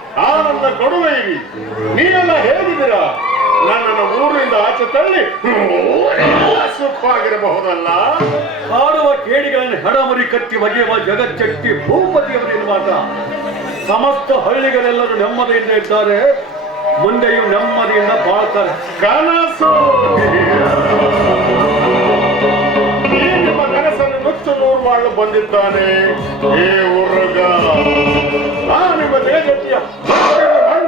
ಆನಂದ ಕೊಡುವೆ ನೀನೆಲ್ಲ ನೀವೆಲ್ಲ ಹೇಗಿದ್ದೀರಾ? ನನ್ನನ್ನು ಊರಿನಿಂದ ಆಚೆ ತಳ್ಳಿ. ಸುಖವಾಗಿರಬಹುದಲ್ಲ? ಕೇಳಿಗಳನ್ನು ಕೇಡಿಗಳನ್ನು ಹೆಡಮರಿ ಕಟ್ಟಿ ಒಗೆಯುವ ಜಗಜ್ಜಟ್ಟಿ ಭೂಪತಿಯವರು ಎನ್ನುವಾಗ ಸಮಸ್ತ ಹಳ್ಳಿಗಳೆಲ್ಲರೂ ನೆಮ್ಮದಿಯಿಂದ ಇದ್ದಾರೆ. ಮುಂದೆಯೂ ನೆಮ್ಮದಿಯಿಂದ ಬಾಳ್ತಾರೆ. ಕನಸು. ನಿಮ್ಮ ಕನಸನ್ನು ನುಚ್ಚು ನೂರು ಮಾಡಲು ಬಂದಿದ್ದಾನೆ. ಏ ಉರ್ಗ.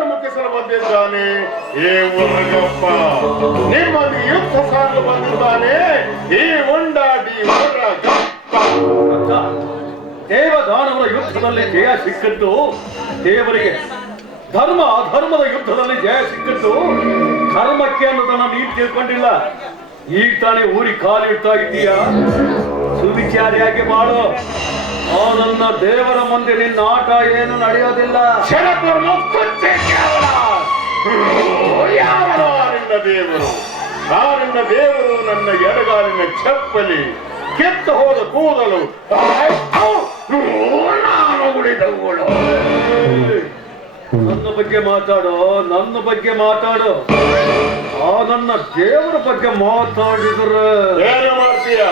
ಮುಕ್ಕಿಸಲು ಬಂದಿದ್ದಾನೆ ನಿಮ್ಮಲ್ಲಿ ಯುದ್ಧ ಸಾಗಲು ಬಂದಿದ್ದಾನೆ. ಈ ಉಂಡಾಡಿ ಉರ್ಗಪ್ಪ. ದೇವದಾನವರ ಯುದ್ಧದಲ್ಲಿ ಜಯ ಸಿಕ್ಕದ್ದು, ದೇವರಿಗೆ ಧರ್ಮ ಅಧರ್ಮದ ಯುದ್ಧದಲ್ಲಿ ಜಯ ಸಿಕ್ಕದ್ದು ಧರ್ಮಕ್ಕೆ ಅನ್ನೋದನ್ನ ನೀನು ತಿಳ್ಕೊಂಡಿಲ್ಲ. ಈಗ ತಾನೇ ಊರಿ ಕಾಲಿಡ್ತಾ ಇದ್ದೀಯಾ? ಸುವಿಚಾರಿಯಾಗಿ ಮಾಡು. ಆ ನನ್ನ ದೇವರ ಮುಂದೆ ನಿನ್ನ ಆಟ ಏನು ನಡೆಯೋದಿಲ್ಲ. ನಿನ್ನ ದೇವರು. ದೇವರು ನನ್ನ ಎಡಗಾಲಿನ ಚಪ್ಪಲಿ. ಕೆತ್ತು ಹೋದ ಕೂದಲು. ಆಯ್ತು, ನಾನು ಉಳಿದವುಗಳು ನನ್ನ ಬಗ್ಗೆ ಮಾತಾಡೋ ನನ್ನ ಬಗ್ಗೆ ಮಾತಾಡೋ. ಆ ನನ್ನ ದೇವರ ಬಗ್ಗೆ ಮಾತಾಡಿದ್ರೆ. ಏನು ಮಾಡ್ತೀಯ?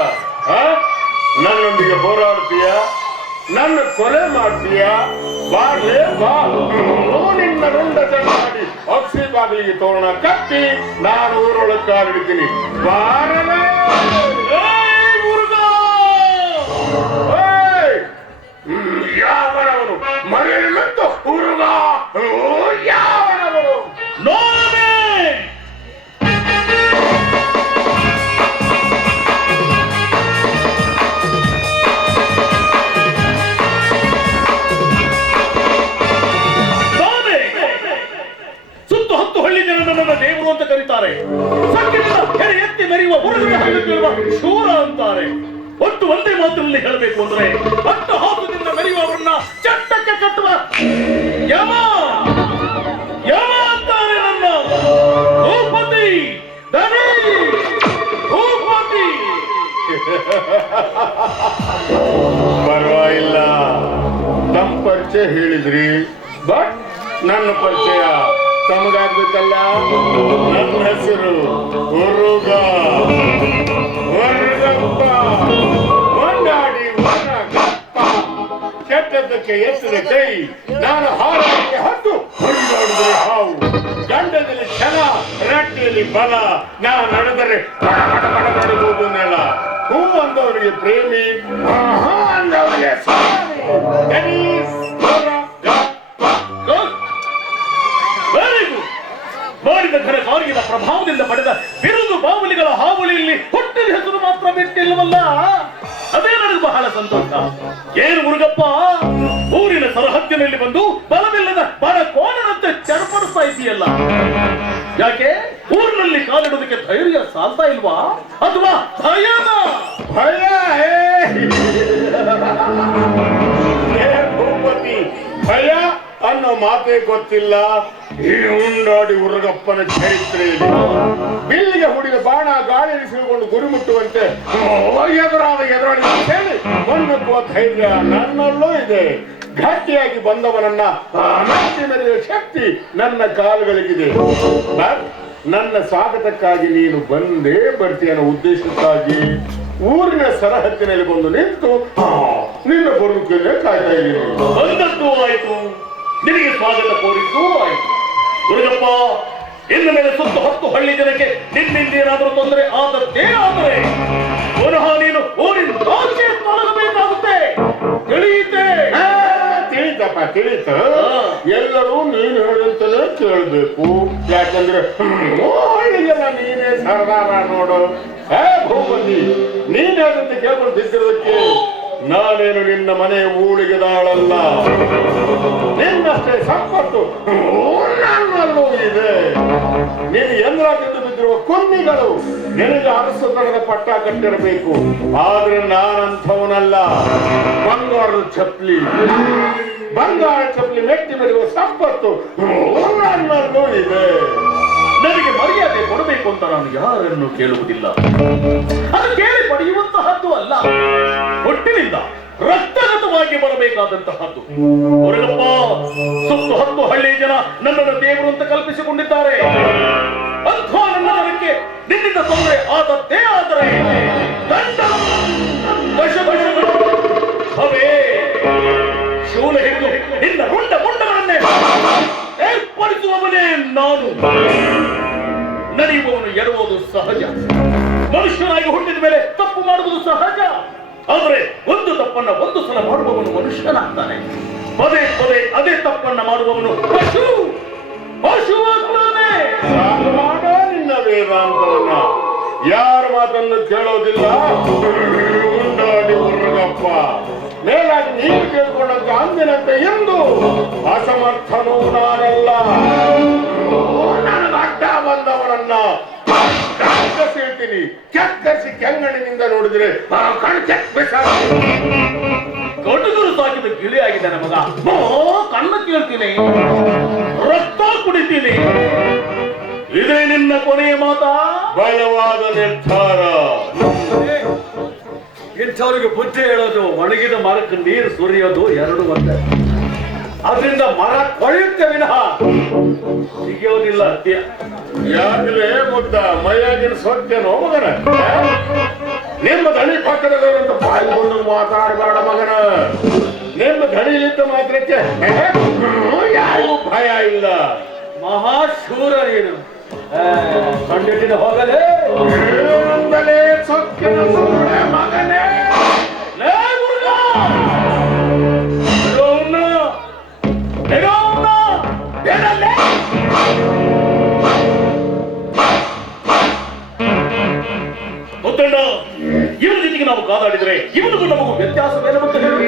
ನನ್ನೊಂದಿಗೆ ಹೋರಾಡ್ತೀಯ? ನನ್ನ ಕೊಲೆ ಮಾಡ್ತೀಯ? ಬಾರ್ಲೆ ಬಾ. ನಿನ್ನ ರುಂಡ ಮಾಡಿ. ಅಕ್ಷಿ ಬಾಗಿಲಿಗೆ ತೋರಣ ಕಟ್ಟಿ. ನಾನು ಊರೊಳಗೆ ಕಾಲಿಡ್ತೀನಿ ಬಾರಲೇ. ಯಾವನವನು? ಮರೆಯಲಿತ್ತು ಹುರುಗ ಓ, ಯಾವನವನು ಹೇಳಿದ್ರಿ. ಬಟ್ ನನ್ನ ಪರಿಚಯ ತಮಗಾಗ್ಬೇಕಲ್ಲ? ನನ್ನ ಹೆಸರು ಹುರುಗ. ಹೊರಗಪ್ಪ. ಒಂದಾಡಿ ಹೊರಗಪ್ಪ. ಕೆಟ್ಟದ್ದಕ್ಕೆ ಎತ್ತಿದ ಕೈ. ನಾನು ಹಾರಾಡಿಗೆ ಹತ್ತು. ಹೊರಗಾಡಿದರೆ ಹಾವು. ಗಂಡದಲ್ಲಿ ಛಲ ರಟ್ಟಿಯಲ್ಲಿ ಬಲ. ನಾ ನಡೆದರೆ ಪಡ ಪಡ ಪಡ ಪಡಬಹುದು ನೆಲ ಹೂ ಅಂದವರಿಗೆ ಪ್ರೇಮಿ. ಮಾಡಿದ ಘನ ಕಾರ್ಯದ ಪ್ರಭಾವದಿಂದ ಪಡೆದ ಬಿರುದು ಬಾವಲಿಗಳ ಹಾವಳಿಯಲ್ಲಿ ಹುಟ್ಟಿದ ಹೆಸರು ಮಾತ್ರ ಬಿಟ್ಟಿಲ್ಲವಲ್ಲ ಅದೇ ನನಗೆ ಬಹಳ ಸಂತೋಷ. ಏನು ಮುರುಗಪ್ಪ? ಊರಿನ ಸರಹದ್ದಿನಲ್ಲಿ ಬಂದು ಬಲವಿಲ್ಲದ ಬರ ಕೋಣನಂತೆ ಚರ್ಪಡಿಸ್ತಾ ಇದೆಯಲ್ಲ. ಯಾಕೆ? ಊರಿನಲ್ಲಿ ಕಾಲಿಡೋದಕ್ಕೆ ಧೈರ್ಯ ಸಾಲ್ತಾ ಇಲ್ವಾ? ಅಥವಾ ಭಯ ಭಯ ಭಯ ಅನ್ನೋ ಮಾತೇ ಗೊತ್ತಿಲ್ಲ. ಈ ಉಂಡಾಡಿ ಉರಗಪ್ಪನ ಚರಿತ್ರೆಯಲ್ಲಿ ಬಿಲ್ಲಿಗೆ ಹುಡಿದ ಬಾಣ ಗಾಳಿ ಸಿಲುಕೊಂಡು ಗುರಿ ಮುಟ್ಟುವಂತೆ ಎದುರಾದ ಎದುರಾಳಿ ಅಂತ ಹೇಳಿ ಮುನ್ನುಗ್ಗುವ ಧೈರ್ಯ ನನ್ನಲ್ಲೂ ಇದೆ. ಗಟ್ಟಿಯಾಗಿ ಬಂದವನನ್ನ ಮೆರೆಯುವ ಶಕ್ತಿ ನನ್ನ ಕಾಲುಗಳಿಗಿದೆ. ನನ್ನ ಸ್ವಾಗತಕ್ಕಾಗಿ ನೀನು ಬಂದೇ ಬರ್ತೀಯ ಉದ್ದೇಶಕ್ಕಾಗಿ ಊರಿನ ಸರಹತ್ತಿನಲ್ಲಿ ಬಂದು ನಿಂತು ನಿನ್ನ ಬರುವಿಕೆಯನ್ನೇ ಕಾಯ್ತಾ ಇದ್ದೀನಿ. ಬಂದದ್ದು ಆಯ್ತು. ನಿನಗೆ ಸ್ವಾಗತ ಕೋರಿದ್ದು ಆಯ್ತು. ಮುರುಗಪ್ಪ ಇನ್ನು ಮೇಲೆ ಸುತ್ತ ಹತ್ತು ಹಳ್ಳಿ ಜನಕ್ಕೆ ನಿನ್ನಿಂದ ಏನಾದರೂ ತೊಂದರೆ ಆದದ್ದೇ ಆದರೆ ಪುನಃ ನೀನು ಊರಿನ ಆಚೆ ತೊಲಗಬೇಕಾಗುತ್ತೆ. ತಿಳಿಯುತ್ತೆ ತಿಳಿತಪ್ಪ ತಿಳಿತ. ಎಲ್ಲರೂ ನೀನು ಹೇಳಿದಂತಲೇ ಕೇಳಬೇಕು. ಯಾಕಂದ್ರೆ ಹಳ್ಳಿಗೆಲ್ಲ ನೀನೇ ಸರ್ದಾರ ನೋಡು. ಹೇ ಭೂಪತಿ ಹೇಳಂತ ಕೇಳ್ಕೊಂಡು ಬಿದ್ದಿರೋದಕ್ಕೆ ನಾನೇನು ನಿನ್ನ ಮನೆ ಊಳಿಗೆದಾಳಲ್ಲ ನಿನ್ನಷ್ಟೇ ಸಂಪತ್ತು. ನನ್ನಲ್ಲೂ ಇದೆ. ನೀನು ಎಂದ್ರ ಗೆದ್ದು ಬಿದ್ದಿರುವ ಕುರ್ಮಿಗಳು ನಿನಗೆ ಅರಸತನದ ಪಟ್ಟ ಕಟ್ಟಿರಬೇಕು. ಆದ್ರೆ ನಾನಂಥವನಲ್ಲ. ಬಂಗಾರದ ಚಪ್ಲಿ ಬಂಗಾರ ಚಪ್ಲಿ ಮೆಟ್ಟಿ ಬರುವ ಸಂಪತ್ತು ನನ್ನಲ್ಲೂ ಇದೆ. ನನಗೆ ಮರ್ಯಾದೆ ಕೊಡಬೇಕು ಅಂತ ನಾನು ಯಾರನ್ನು ಕೇಳುವುದಿಲ್ಲ. ಅದು ಕೇಳಿ ಪಡೆಯುವಂತಹದ್ದು ಅಲ್ಲ. ಹುಟ್ಟಿನಿಂದ ರಕ್ತಗತವಾಗಿ ಬರಬೇಕಾದಂತಹದ್ದು. ಸುತ್ತು ಹತ್ತು ಹಳ್ಳಿ ಜನ ನನ್ನನ್ನು ದೇವರು ಅಂತ ಕಲ್ಪಿಸಿಕೊಂಡಿದ್ದಾರೆ. ಅಂಥ ನನ್ನ ಜನಕ್ಕೆ ನಿನ್ನಿಂದ ತೊಂದರೆ ಆದದ್ದೇ ಆದರೆ ಶೂಲ ಹಿಡಿದು ನಿನ್ನ ರುಂಡ ಮುಂಡಗಳನ್ನೇ ಏರ್ಪಡಿಸುವವನೇ ನಾನು. ನಡೆಯುವವನು ಎಡುವುದು ಸಹಜ. ಮನುಷ್ಯನಾಗಿ ಹುಟ್ಟಿದ ಮೇಲೆ ತಪ್ಪು ಮಾಡುವುದು ಸಹಜ. ಆದರೆ ಒಂದು ತಪ್ಪನ್ನ ಒಂದು ಸಲ ಮಾಡುವವನು ಮನುಷ್ಯನಾಗ್ತಾನೆ. ಪದೇ ಪದೇ ಅದೇ ತಪ್ಪನ್ನ ಮಾಡುವವನು ಪಶು. ಪಶುವಾಗ್ತಾನೆ ಯಾರು ಮಾತನ್ನು ಕೇಳೋದಿಲ್ಲ? ಉರ್ಗಪ್ಪ ಮೇಲಾಗಿ ನೀನು ಕೇಳ್ಕೊಂಡಂತ ಅಂದಿನಂತೆ ಎಂದು ಅಸಮರ್ಥನೂ ನಾನಲ್ಲ ಕೆತ್ತರಿಸಿ ನೋಡಿದ್ರೆ ಆ ಕಣ್ಣು ಚೆಕ್ ಕಟುಗರು ಸಾಕಿದ ಗಿಳಿ ಆಗಿದ್ದಾನೆ ಮಗ. ಕಣ್ಣು ಕೇಳ್ತೀನಿ. ರಕ್ತ ಕುಡಿತೀನಿ. ಇದೇ ನಿನ್ನ ಕೊನೆಯ ಮಾತಾ? ಬಲವಾದ ನಿರ್ಧಾರ. ಇಂಥವ್ರಿಗೆ ಬುದ್ಧಿ ಹೇಳೋದು ಒಣಗಿದ ಮರಕ್ಕೆ ನೀರು ಸುರಿಯೋದು ಎರಡು ಒಂದೇ. ಅದರಿಂದ ಮರ ಕೊಳೆಯುತ್ತೆ ವಿನಃ. ಸಿಗೋದಿಲ್ಲ ಅದ್ಯ ಯಾಕಲೇ ಮುದ್ದ ಮೈಯಾಗಿನ ಸೊತ್ತೇನೋ ಮಗನ ನಿಮ್ಮ ದಣಿ ಪಕ್ಕದಲ್ಲಿರುವಂತ ಬಾಯಿಗೊಂಡು ಮಾತಾಡಬೇಡ ಮಗನ. ನಿಮ್ಮ ದಣಿಲಿದ್ದ ಮಾತ್ರಕ್ಕೆ ಯಾರಿಗೂ ಭಯ ಇಲ್ಲ. ಮಹಾಶೂರ ನೀನು. ಕಂಡಿಟ್ಟಿನ ಹೋಗಲೇ. ಸತ್ಯನ ಮಗನೇ. ಕಾದಾಡಿದ್ರೆ ಇವನಿಗೂ ನಮಗೂ ವ್ಯತ್ಯಾಸವೇನಂತ ಹೇಳಿ.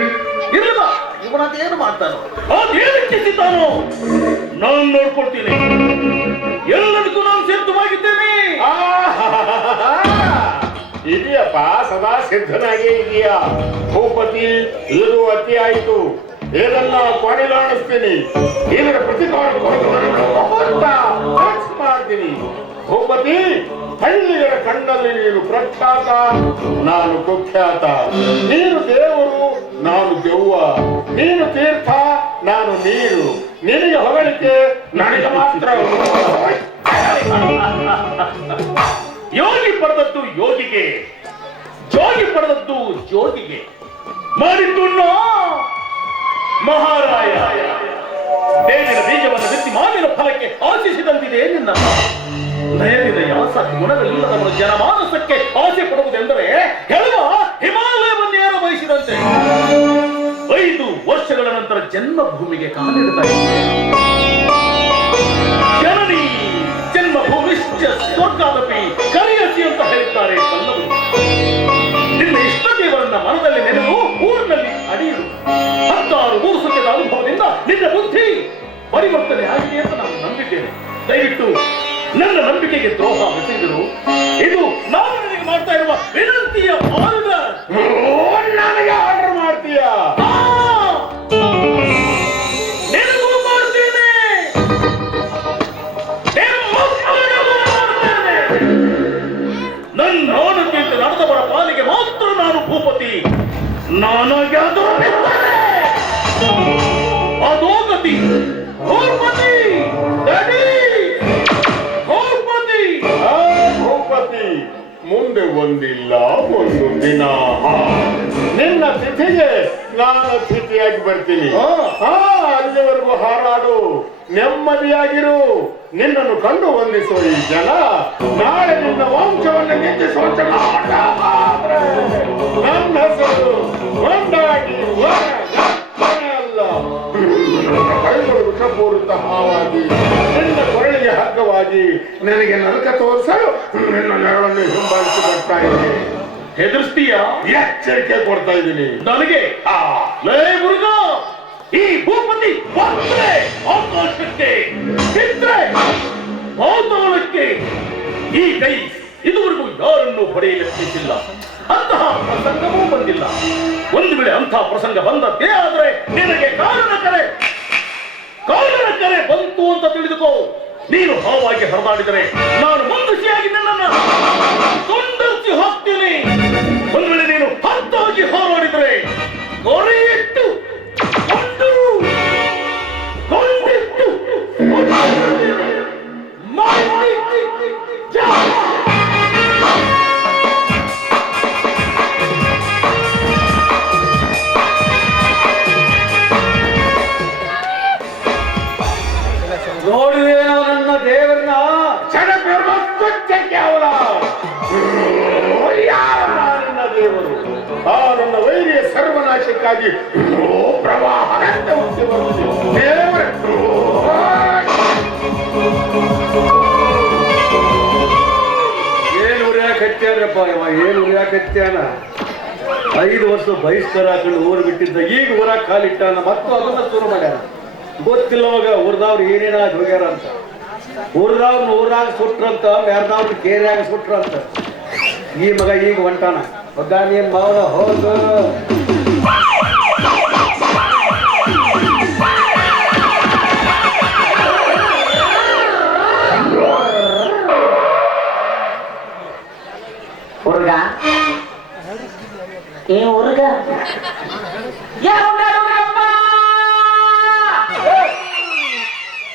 ಇರಲಿಲ್ಲ. ಇವನಂತ ಏನು ಮಾಡ್ತಾನೋ? ಅದೇನಕ್ಕೆ ಸಿದ್ದಾನೋ ನಾನು ನೋಡ್ಕೊಳ್ತೀನಿ. ಎಲ್ಲರಿಗೂ ನಾನು ಸಿದ್ಧವಾಗಿದ್ದೇನೆ. ಇದೆಯಪ್ಪ ಸದಾ ಸಿದ್ಧನಾಗೇ ಇದೆಯಾ. ಭೂಪತಿ ಇದು ಅತಿ ಆಯಿತು. ಇದನ್ನ ಕೊಡಿಲಾಣಿಸ್ತೀನಿ ಇದರ ಪ್ರತಿಕಾರ ಮಾಡ್ತೀನಿ. ಭೂಪತಿ ಹಳ್ಳಿಗರ ಕಣ್ಣಲ್ಲಿ ನೀನು ಪ್ರಖ್ಯಾತ, ನಾನು ಕುಖ್ಯಾತ. ನೀನು ದೇವರು, ನಾನು ದೆವ್ವ ನೀನು ತೀರ್ಥ, ನಾನು ನೀರು ನಿನಗೆ ಹೊಗಳಿಕೆ, ನನಗೆ ಮಾತ್ರ. ಯೋಗಿ ಪಡೆದದ್ದು ಯೋಗಿಗೆ, ಜೋಗಿ ಪಡೆದದ್ದು ಜೋಗಿಗೆ. ಮಾಡಿದ್ದು ಮಹಾರಾಯ. ಬೇವಿನ ಬೀಜವನ್ನು ಬಿತ್ತಿ ಮಾವಿನ ಫಲಕ್ಕೆ ಆಶಿಸಿದಂತಿದೆ ನಿನ್ನ. ನಯನಿದ ಗುಣಗಳಿಲ್ಲದವನು ಜನಮಾನಸಕ್ಕೆ ಆಸೆ ಪಡುವುದೆಂದರೆ ಕೆಲವ ಹಿಮಾಲಯವನ್ನೇರ ಬಯಸಿದಂತೆ. ಐದು ವರ್ಷಗಳ ನಂತರ ಜನ್ಮಭೂಮಿಗೆ ಕಾಲಿಡುತ್ತಾರೆ ಜನನಿ ಜನ್ಮಭೂಮಿಶ್ಚ ಸ್ವರ್ಗಾದಪಿ ಕಲಿಯಸಿ ಅಂತ ಹೇಳುತ್ತಾರೆ ಪಲ್ಲವರು. ನಿನ್ನ ಇಷ್ಟ ದೇವರನ್ನ ಮನದಲ್ಲಿ ನೆನೆದು ಊರಿನಲ್ಲಿ ಅಡಿಯಿರು. ಹತ್ತಾರು ಮೂರು ಸತ್ಯದ ಅನುಭವದಿಂದ ನಿನ್ನ ಬುದ್ಧಿ ಪರಿವರ್ತನೆ ಆಗಿದೆ ಅಂತ ನಾನು ನಂಬಿದ್ದೇನೆ. ದಯವಿಟ್ಟು ನನ್ನ ನಂಬಿಕೆಗೆ ದ್ರೋಹ ಬೆಸೆದರು ಇದು ನಾನು ನಿನಗೆ ಮಾಡ್ತಾ ಇರುವ ವಿನಂತಿಯ ಆರ್ಡರ್ ನನಗೆ ಆರ್ಡರ್ ಮಾಡ್ತೀಯಾ? ಒಂದು ದಿನ ನಿನ್ನ ತಿಥಿಗೆ ನಾನು ಅತಿಥಿಯಾಗಿ ಬರ್ತೀನಿ. ಹಾ. ಅಲ್ಲಿವರೆಗೂ ಹಾರಾಡು. ನೆಮ್ಮದಿಯಾಗಿರು. ನಿನ್ನನ್ನು ಕಂಡು ವಂದಿಸುವ ಈ ಜನ. ನಾಳೆ ನಿನ್ನ ವಂಶವನ್ನು ಜನ. ನನ್ನ ಹೆಸರು ಒಂದಾಗಿ ಕೈಗಳು ವಿಷಪೂರಿತ ಹಾವಾಗಿ ನಿನ್ನ ಕೊರಳಿಗೆ ಹಗ್ಗವಾಗಿ ನನಗೆ ನರಕ ತೋರಿಸಲು ನಿನ್ನ ನೆರಳನ್ನು ಹಿಂಬಾಲಿಸಿ ಬರ್ತಾ ಇದೆ ಹೆದರ್ಸ್ತೀಯ? ಎಚ್ಚರಿಕೆ ಕೊಡ್ತಾ ಇದ್ದೀನಿ. ನನಗೆ? ಆ. ಲೇ ಈ ಭೂಪತಿ ಬಂದ್ರೆ ಆಕಾಶಕ್ಕೆ ಬಿದ್ರೆ ಪಾತಾಳಕ್ಕೆ ಈ ಕೈ ಇದುವರೆಗೂ ಯಾರನ್ನು ಹೊಡೆಯಲೆತ್ತಿಸಿಲ್ಲ ಅಂತಹ ಪ್ರಸಂಗವೂ ಬಂದಿಲ್ಲ. ಒಂದು ವೇಳೆ ಅಂತಹ ಪ್ರಸಂಗ ಬಂದದ್ದೇ ಆದರೆ ನಿನಗೆ ಕಾರಣ ಕರೆ. ಕಾರಣ ಕರೆ ಬಂತು ಅಂತ ತಿಳಿದುಕೋ. ನೀನು ಹಾವಾಗಿ ಹರಿದಾಡಿದರೆ ನಾನು ಮುಂದುಸಿಯಾಗಿ ನಿನ್ನನ್ನು ತುಂಡರಿಸಿ ಹೋಗ್ತೀನಿ. ಒಂದು ವೇಳೆ ನೀನು ಹತ್ತಾಗಿ ಹಾರಾಡಿದರೆ ಕೊರೆಯಿಟ್ಟು ಕೊಂಡು, ಕೊಂಡಿಟ್ಟು ಮಾಡಿ ಓ, ಏನು ಉರಿಯಾಕ ಹತ್ಯಾನಪ್ಪ ಇವ? ಏನು ಉರಿಯಾಕ ಹತ್ಯಾನ ಐದು ವರ್ಷ ಬಹಿಷ್ಕಾರ ಹಾಕೊಂಡು ಊರು ಬಿಟ್ಟಿದ್ದ ಈಗ ಊರಾಗ ಕಾಲಿಟ್ಟಾನ ಮತ್ತು ಅದನ್ನ ಶುರು ಮಾಡ್ಯಾನ. ಗೊತ್ತಿಲ್ಲವಾಗ ಊರ್ದವ್ರು ಏನೇನಾಗಿ ಹೋಗ್ಯಾರ ಅಂತ. ಊರ್ದವ್ರನ್ನ ಊರಾಗ ಸುಟ್ರಂತ ಮ್ಯಾರ್ದವ್ರನ್ನ ಕೇರಿಯಾಗ ಸುಟ್ರಂತ. ಈ ಮಗ ಈಗ ಹೊಂಟಾನ. ಮಗ ನೀನ್ ಮಾವನ ಹೋಗು. ಹುಡುಗ ಏ ಹುಡುಗ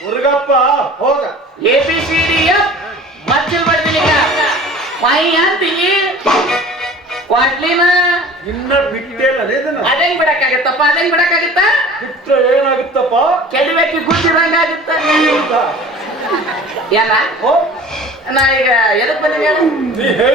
ಮುರುಗಪ್ಪ ಹೋಗ A B C D F ಮಚ್ಚಲ್ ಬರ್ತೀನಿ ಮೈ ಅಂತೀನಿ ಕ್ವಾಟ್ಲಿನ ಇನ್ನ ಇದನ್ನ. ಅದಂಗ್ ಬಿಡಕ್ಕಾಗತ್ತಪ್ಪ ಅದೇನ್ ಬಿಡಕ್ಕಾಗತ್ತ? ಬಿಟ್ರೆ ಏನಾಗುತ್ತಪ್ಪ? ಕೆಡಬೇಕಿ ಗುದ್ದಿರಂಗ ಆಗುತ್ತ ಏನ? ನಾ ಈಗ ಎದಕ್ ಹೇಳು? ನೀ